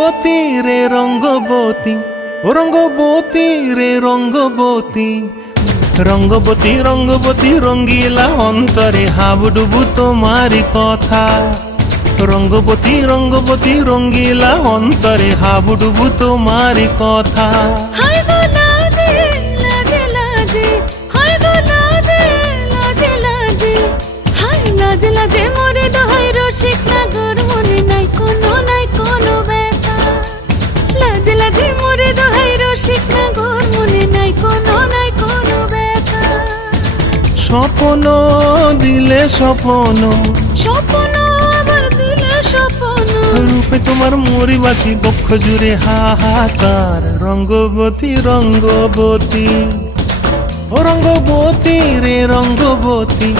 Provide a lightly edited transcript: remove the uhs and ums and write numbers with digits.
রঙ্গবতী রে রঙ্গবতী, ও রঙ্গবতী রে রঙ্গবতী, রঙ্গবতী রঙ্গবতী রঙ্গিলা অন্তরে হাবুডুবু তোমারি কথা। রঙ্গবতী রঙ্গবতী রঙ্গিলা অন্তরে হাবুডুবু তোমারি কথা। হায় গো লাজে লাজে লাজে, হায় গো লাজে লাজে লাজে, হায় লাজে লাজে মোরে দোহাই রসিক নাগর মনে নাই কোনো ব্যথা। লাজে লাজে মোরে দোহাই রসিক নাগর মনে নাই কোনো ব্যথা। স্বপ্ন দিলে স্বপ্ন, স্বপ্ন আবার দিলে স্বপ্ন, রূপে তোমার মরি বাছি বক্ষ জুড়ে হাহাকার। রঙ্গবতী রঙ্গবতী, ও রঙ্গবতী রে রঙ্গবতী।